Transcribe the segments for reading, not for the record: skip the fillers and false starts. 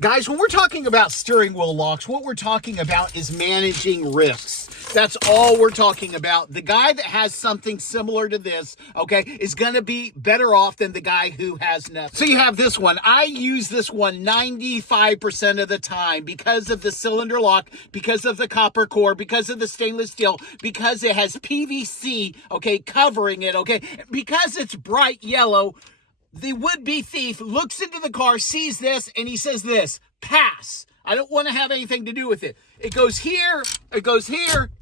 Guys, when we're talking about steering wheel locks, what we're talking about is managing risks. That's all we're talking about. The guy that has something similar to this, okay, is going to be better off than the guy who has nothing. So you have this one. I use this one 95% of the time because of the cylinder lock, because of the copper core, because of the stainless steel, because it has PVC, okay, covering it, okay, because it's bright yellow. The would-be thief looks into the car, sees this, and he says this, pass. I don't want to have anything to do with it. It goes here,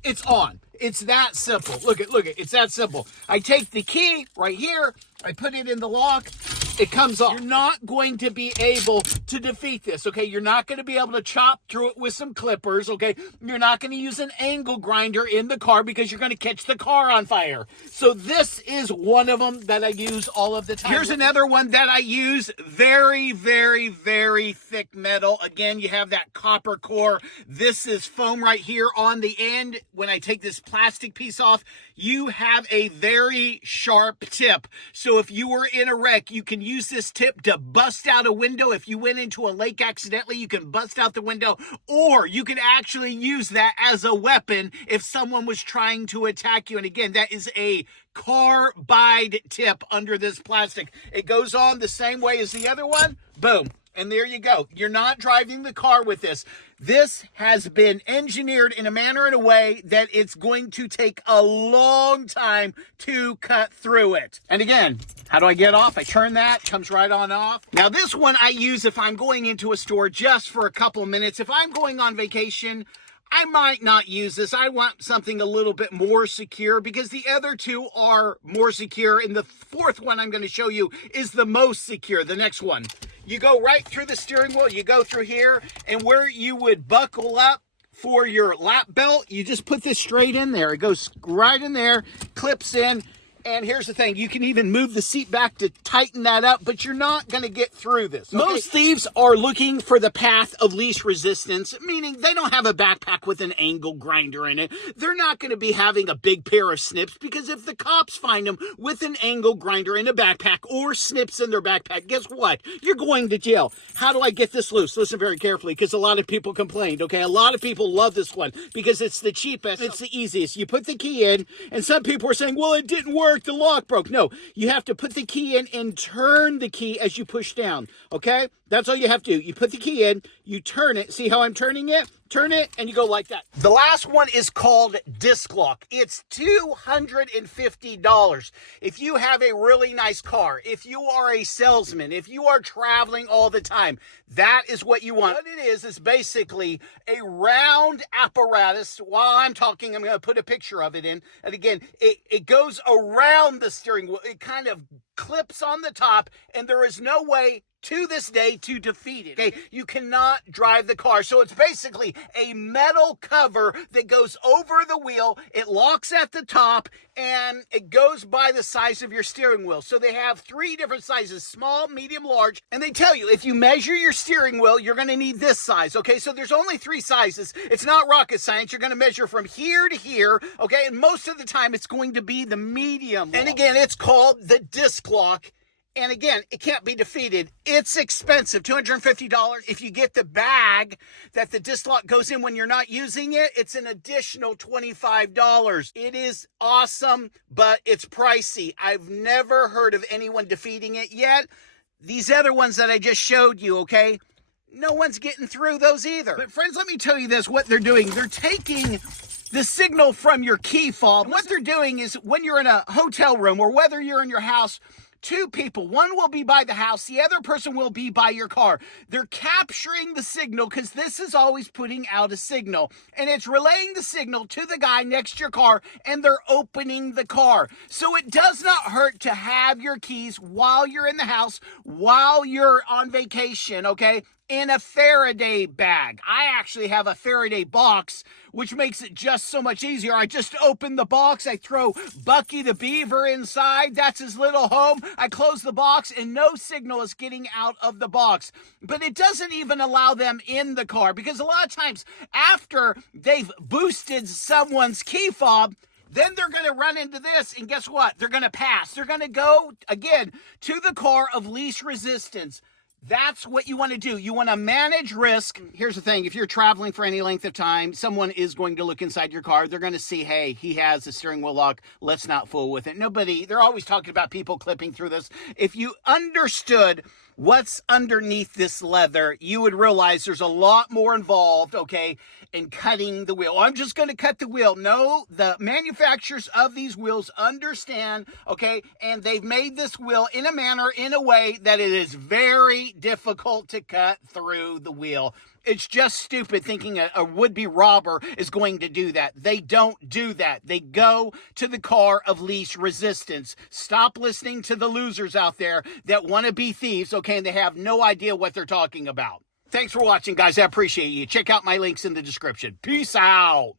it's on. It's that simple. Look at, it's that simple. I take the key right here, I put it in the lock, it comes off. You're not going to be able to defeat this, okay? You're not going to be able to chop through it with some clippers, okay? You're not going to use an angle grinder in the car because you're going to catch the car on fire. So this is one of them that I use all of the time. Here's another one that I use. Very, very, very thick metal. Again, you have that copper core. This is foam right here on the end. When I take this plastic piece off, you have a very sharp tip. So if you were in a wreck, you can use this tip to bust out a window. If you went into a lake accidentally, you can bust out the window, or you can actually use that as a weapon if someone was trying to attack you. And again, that is a carbide tip under this plastic. It goes on the same way as the other one. Boom. And there you go. You're not driving the car with this. This has been engineered in a manner, in a way that it's going to take a long time to cut through it. And again, how do I get off? I turn that, comes right on off. Now this one I use if I'm going into a store just for a couple minutes. If I'm going on vacation, I might not use this. I want something a little bit more secure because the other two are more secure. And the fourth one I'm going to show you is the most secure, the next one. You go right through the steering wheel, you go through here, and where you would buckle up for your lap belt, you just put this straight in there. It goes right in there, clips in. And here's the thing, you can even move the seat back to tighten that up, but you're not going to get through this. Okay? Most thieves are looking for the path of least resistance, meaning they don't have a backpack with an angle grinder in it. They're not going to be having a big pair of snips, because if the cops find them with an angle grinder in a backpack or snips in their backpack, guess what? You're going to jail. How do I get this loose? Listen very carefully, because a lot of people complained, okay? A lot of people love this one because it's the cheapest, it's the easiest. You put the key in, and some people are saying, well, it didn't work. The lock broke. No, you have to put the key in and turn the key as you push down. Okay? That's all you have to do. You put the key in, you turn it. See how I'm turning it? Turn it, and you go like that. The last one is called disc lock. It's $250. If you have a really nice car, if you are a salesman, if you are traveling all the time, that is what you want. What it is basically a round apparatus. While I'm talking, I'm going to put a picture of it in. And again, it goes around the steering wheel. It kind of clips on the top, and there is no way to this day to defeat it. Okay, you cannot drive the car. So it's basically a metal cover that goes over the wheel. It locks at the top, and it goes by the size of your steering wheel. So they have 3 different sizes: small, medium, large. And they tell you if you measure your steering wheel, you're going to need this size. Okay, so there's only 3 sizes. It's not rocket science. You're going to measure from here to here. Okay, and most of the time it's going to be the medium. And again, it's called the disc lock. And again, it can't be defeated. It's expensive, $250. If you get the bag that the disc lock goes in when you're not using it, it's an additional $25. It is awesome, but it's pricey. I've never heard of anyone defeating it yet. These other ones that I just showed you, okay, no one's getting through those either. But friends, let me tell you this, what they're doing. They're taking the signal from your key fob. What they're doing is when you're in a hotel room or whether you're in your house, 2 people, one will be by the house, the other person will be by your car. They're capturing the signal because this is always putting out a signal, and it's relaying the signal to the guy next to your car, and they're opening the car. So it does not hurt to have your keys while you're in the house, while you're on vacation, okay, in a Faraday bag. I actually have a Faraday box, which makes it just so much easier. I just open the box, I throw Bucky the Beaver inside, that's his little home. I close the box, and no signal is getting out of the box. But it doesn't even allow them in the car, because a lot of times after they've boosted someone's key fob, then they're going to run into this, and guess what? They're going to pass. They're going to go, again, to the car of least resistance. That's what you want to do. You want to manage risk. Here's the thing. If you're traveling for any length of time, someone is going to look inside your car. They're going to see, hey, he has a steering wheel lock. Let's not fool with it. They're always talking about people clipping through this. If you understood what's underneath this leather, you would realize there's a lot more involved, okay, in cutting the wheel. I'm just going to cut the wheel. No, the manufacturers of these wheels understand, okay, and they've made this wheel in a way that it is very difficult to cut through the wheel. It's just stupid thinking a would-be robber is going to do that. They don't do that. They go to the car of least resistance. Stop listening to the losers out there that want to be thieves, okay, and they have no idea what they're talking about. Thanks for watching, guys. I appreciate you. Check out my links in the description. Peace out.